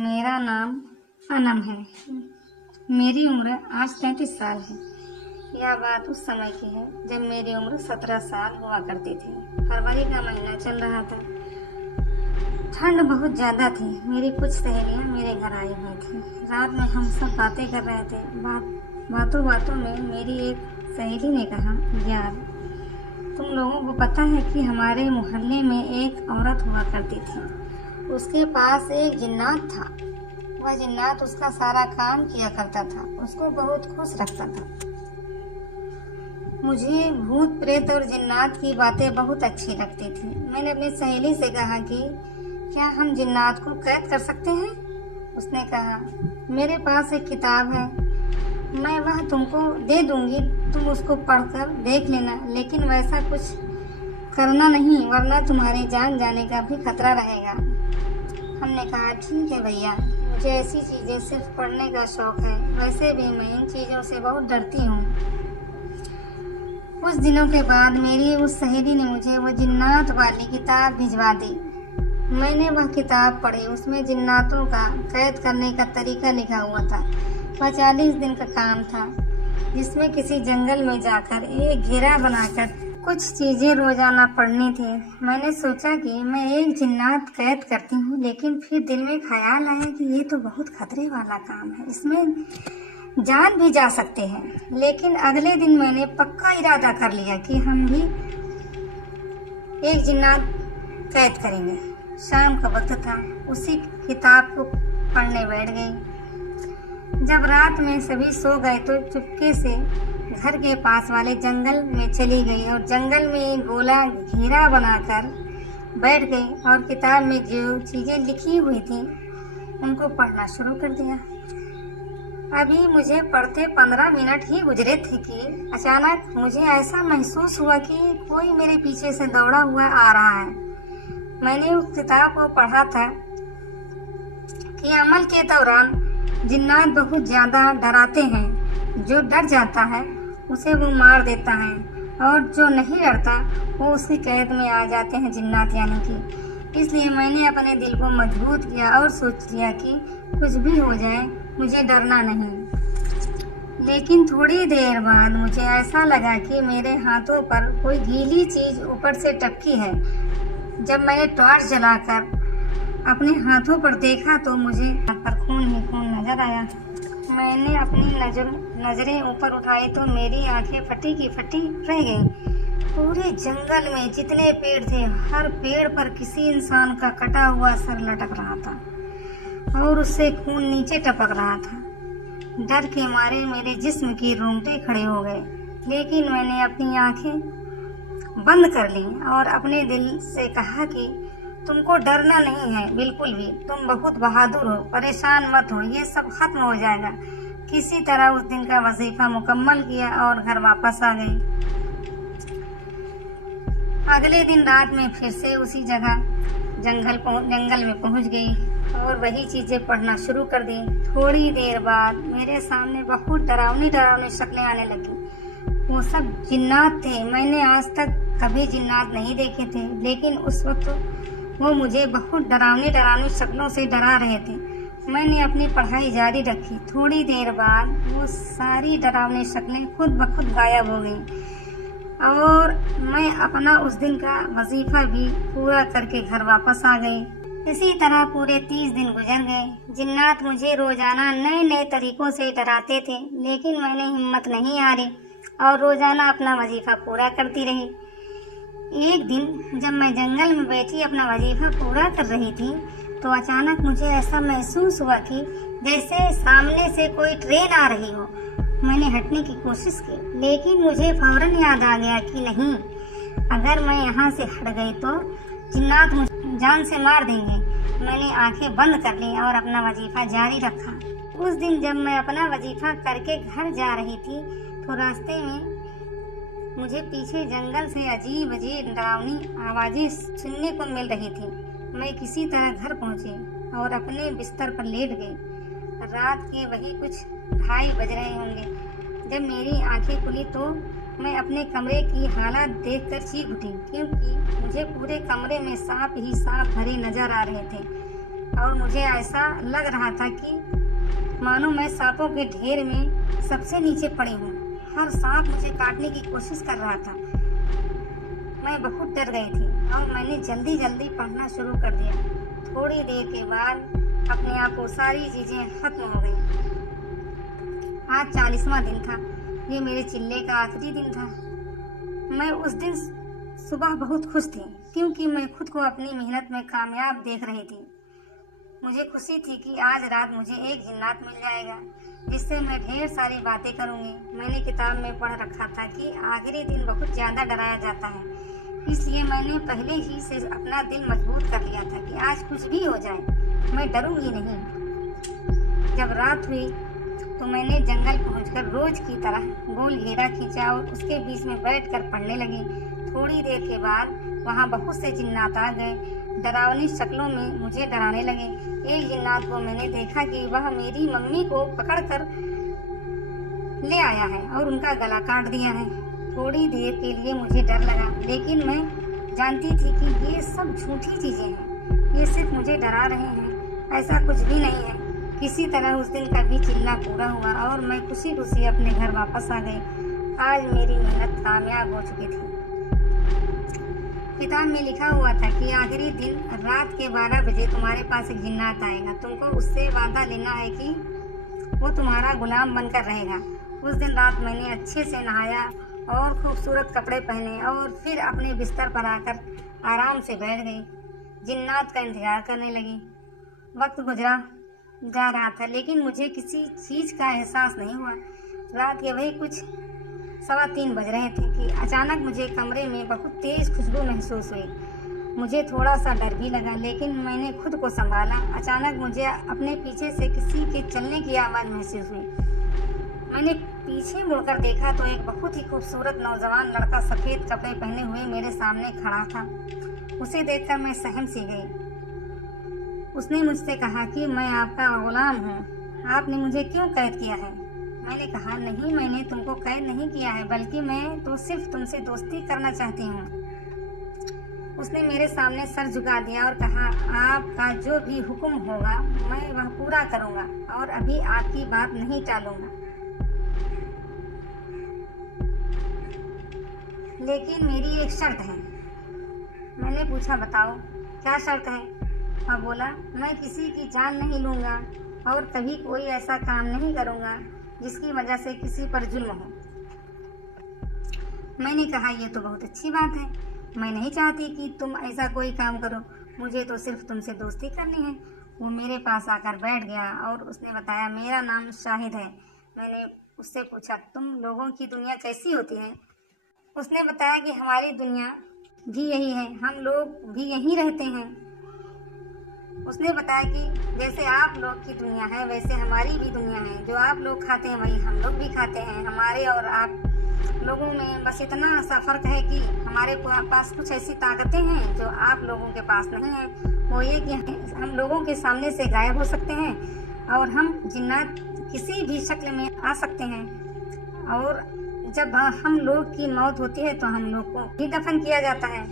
मेरा नाम अनम है। मेरी उम्र आज 33 साल है। यह बात उस समय की है जब मेरी उम्र 17 साल हुआ करती थी। फरवरी का महीना चल रहा था। ठंड बहुत ज़्यादा थी। मेरी कुछ सहेलियां मेरे घर आई हुई थी। रात में हम सब बातें कर रहे थे। बातों बातों में मेरी एक सहेली ने कहा, यार तुम लोगों को पता है कि हमारे मोहल्ले में एक औरत हुआ करती थी। उसके पास एक जिन्नात था। वह जिन्नात उसका सारा काम किया करता था। उसको बहुत खुश रखता था। मुझे भूत प्रेत और जिन्नात की बातें बहुत अच्छी लगती थी। मैंने अपनी सहेली से कहा कि क्या हम जिन्नात को कैद कर सकते हैं। उसने कहा, मेरे पास एक किताब है, मैं वह तुमको दे दूंगी, तुम उसको पढ़कर देख लेना, लेकिन वैसा कुछ करना नहीं वरना तुम्हारे जान जाने का भी खतरा रहेगा। हमने कहा, ठीक है भैया, मुझे ऐसी चीज़ें सिर्फ पढ़ने का शौक है, वैसे भी मैं इन चीज़ों से बहुत डरती हूँ। कुछ दिनों के बाद मेरी उस सहेली ने मुझे वो जिन्नात वाली किताब भिजवा दी। मैंने वह किताब पढ़ी। उसमें जिन्नातों का कैद करने का तरीका लिखा हुआ था। वह 40 दिन का काम था, जिसमें किसी जंगल में जाकर एक घेरा बनाकर कुछ चीज़ें रोजाना पढ़नी थी। मैंने सोचा कि मैं एक जिन्नात कैद करती हूँ, लेकिन फिर दिल में ख्याल आया कि ये तो बहुत खतरे वाला काम है, इसमें जान भी जा सकते हैं। लेकिन अगले दिन मैंने पक्का इरादा कर लिया कि हम भी एक जिन्नात कैद करेंगे। शाम का वक्त था। उसी किताब को पढ़ने बैठ गई। जब रात में सभी सो गए तो चुपके से घर के पास वाले जंगल में चली गई और जंगल में एक गोला घेरा बनाकर बैठ गई और किताब में जो चीज़ें लिखी हुई थी उनको पढ़ना शुरू कर दिया। अभी मुझे पढ़ते 15 मिनट ही गुजरे थे कि अचानक मुझे ऐसा महसूस हुआ कि कोई मेरे पीछे से दौड़ा हुआ आ रहा है। मैंने उस किताब को पढ़ा था कि अमल के दौरान जिन्नात बहुत ज़्यादा डराते हैं। जो डर जाता है उसे वो मार देता है और जो नहीं डरता वो उसकी कैद में आ जाते हैं जिन्नात यानी कि। इसलिए मैंने अपने दिल को मजबूत किया और सोच लिया कि कुछ भी हो जाए मुझे डरना नहीं। लेकिन थोड़ी देर बाद मुझे ऐसा लगा कि मेरे हाथों पर कोई गीली चीज़ ऊपर से टपकी है। जब मैंने टॉर्च जलाकर अपने हाथों पर देखा तो मुझे हाथ पर खून ही खून नजर आया। मैंने अपनी नजरें ऊपर उठाई तो मेरी आंखें फटी की फटी रह गईं। पूरे जंगल में जितने पेड़ थे, हर पेड़ पर किसी इंसान का कटा हुआ सर लटक रहा था और उससे खून नीचे टपक रहा था। डर के मारे मेरे जिस्म की रोंगटे खड़े हो गए, लेकिन मैंने अपनी आंखें बंद कर ली और अपने दिल से कहा कि तुमको डरना नहीं है बिल्कुल भी, तुम बहुत बहादुर हो, परेशान मत हो, ये सब खत्म हो जाएगा। किसी तरह उस दिन का वजीफा मुकम्मल किया और घर वापस आ गई। अगले दिन रात में फिर से उसी जगह जंगल में पहुंच गई और वही चीजें पढ़ना शुरू कर दी। थोड़ी देर बाद मेरे सामने बहुत डरावनी शक्लें आने लगी। वो सब जिन्नात थे। मैंने आज तक कभी जिन्नात नहीं देखे थे, लेकिन उस वक्त वो मुझे बहुत डरावनी शक्लों से डरा रहे थे। मैंने अपनी पढ़ाई जारी रखी। थोड़ी देर बाद वो सारी डरावनी शक्लें खुद ब खुद गायब हो गईं और मैं अपना उस दिन का वजीफा भी पूरा करके घर वापस आ गई। इसी तरह पूरे 30 दिन गुजर गए। जिन्नात मुझे रोजाना नए नए तरीकों से डराते थे, लेकिन मैंने हिम्मत नहीं हारी और रोजाना अपना वजीफा पूरा करती रही। एक दिन जब मैं जंगल में बैठी अपना वजीफा पूरा कर रही थी तो अचानक मुझे ऐसा महसूस हुआ कि जैसे सामने से कोई ट्रेन आ रही हो। मैंने हटने की कोशिश की, लेकिन मुझे फौरन याद आ गया कि नहीं, अगर मैं यहाँ से हट गई तो जिन्नात मुझे जान से मार देंगे। मैंने आंखें बंद कर ली और अपना वजीफा जारी रखा। उस दिन जब मैं अपना वजीफा करके घर जा रही थी तो रास्ते में मुझे पीछे जंगल से अजीब डरावनी आवाज़ें सुनने को मिल रही थी। मैं किसी तरह घर पहुंची और अपने बिस्तर पर लेट गई। रात के वही कुछ 2:30 बज रहे होंगे। जब मेरी आंखें खुली तो मैं अपने कमरे की हालत देखकर चीख उठी, क्योंकि मुझे पूरे कमरे में सांप ही सांप भरे नजर आ रहे थे और मुझे ऐसा लग रहा था कि मानो मैं सांपों के ढेर में सबसे नीचे पड़ी हूँ। हर सांप मुझे काटने की कोशिश कर रहा था। मैं बहुत डर गई थी और मैंने जल्दी जल्दी पढ़ना शुरू कर दिया। थोड़ी देर के बाद अपने आप को सारी चीजें खत्म हो गई। आज 40वां दिन था। ये मेरे चिल्ले का आखिरी दिन था। मैं उस दिन सुबह बहुत खुश थी क्योंकि मैं खुद को अपनी मेहनत में कामयाब देख रही थी। मुझे खुशी थी कि आज रात मुझे एक जिन्नात मिल जाएगा जिससे मैं ढेर सारी बातें करूंगी। मैंने किताब में पढ़ रखा था कि आखिरी दिन बहुत ज़्यादा डराया जाता है, इसलिए मैंने पहले ही से अपना दिल मजबूत कर लिया था कि आज कुछ भी हो जाए मैं डरूंगी नहीं। जब रात हुई तो मैंने जंगल पहुंचकर रोज की तरह गोल घेरा खींचा और उसके बीच में बैठकर पढ़ने लगी। थोड़ी देर के बाद वहां बहुत से जिन्नात आ गए। डरावनी शक्लों में मुझे डराने लगे। एक जिन्नात को मैंने देखा कि वह मेरी मम्मी को पकड़कर ले आया है और उनका गला काट दिया है। थोड़ी देर के लिए मुझे डर लगा, लेकिन मैं जानती थी कि ये सब झूठी चीजें हैं। ये सिर्फ मुझे डरा रहे हैं, ऐसा कुछ भी नहीं है। किसी तरह उस दिन का भी चिल्ला पूरा हुआ और मैं खुशी खुशी अपने घर वापस आ गई। आज मेरी मेहनत कामयाब हो चुकी थी। किताब में लिखा हुआ था कि आखिरी दिन रात के 12 बजे तुम्हारे पास एक जिन्नात आएगा। तुमको उससे वादा लेना है कि वो तुम्हारा गुलाम बनकर रहेगा। उस दिन रात मैंने अच्छे से नहाया और खूबसूरत कपड़े पहने और फिर अपने बिस्तर पर आकर आराम से बैठ गई। जिन्नात का इंतजार करने लगी। वक्त गुजरा जा रहा था लेकिन मुझे किसी चीज का एहसास नहीं हुआ। रात के वही कुछ 3:15 बज रहे थे कि अचानक मुझे कमरे में बहुत तेज खुशबू महसूस हुई। मुझे थोड़ा सा डर भी लगा, लेकिन मैंने खुद को संभाला। अचानक मुझे अपने पीछे से किसी के चलने की आवाज़ महसूस हुई। मैंने पीछे मुड़कर देखा तो एक बहुत ही खूबसूरत नौजवान लड़का सफ़ेद कपड़े पहने हुए मेरे सामने खड़ा था। उसे देखकर मैं सहम सी गई। उसने मुझसे कहा कि मैं आपका गुलाम हूँ, आपने मुझे क्यों कैद किया है? मैंने कहा, नहीं, मैंने तुमको कैद नहीं किया है, बल्कि मैं तो सिर्फ तुमसे दोस्ती करना चाहती हूँ। उसने मेरे सामने सर झुका दिया और कहा, आपका जो भी हुक्म होगा मैं वह पूरा करूँगा और अभी आपकी बात नहीं टालूंगा, लेकिन मेरी एक शर्त है। मैंने पूछा, बताओ क्या शर्त है? वह बोला, मैं किसी की जान नहीं लूँगा और कभी कोई ऐसा काम नहीं करूँगा जिसकी वजह से किसी पर जुल्म हो। मैंने कहा, यह तो बहुत अच्छी बात है। मैं नहीं चाहती कि तुम ऐसा कोई काम करो, मुझे तो सिर्फ तुमसे दोस्ती करनी है। वो मेरे पास आकर बैठ गया और उसने बताया, मेरा नाम शाहिद है। मैंने उससे पूछा, तुम लोगों की दुनिया कैसी होती है? उसने बताया कि हमारी दुनिया भी यही है, हम लोग भी यहीं रहते हैं। उसने बताया कि जैसे आप लोग की दुनिया है वैसे हमारी भी दुनिया है। जो आप लोग खाते हैं वही हम लोग भी खाते हैं। हमारे और आप लोगों में बस इतना सा फर्क है कि हमारे पास कुछ ऐसी ताकतें हैं जो आप लोगों के पास नहीं है। वो ये कि हम लोगों के सामने से गायब हो सकते हैं और हम जिन्नात किसी भी शक्ल में आ सकते हैं। और जब हम लोग की मौत होती है तो हम लोग को भी दफन किया जाता है।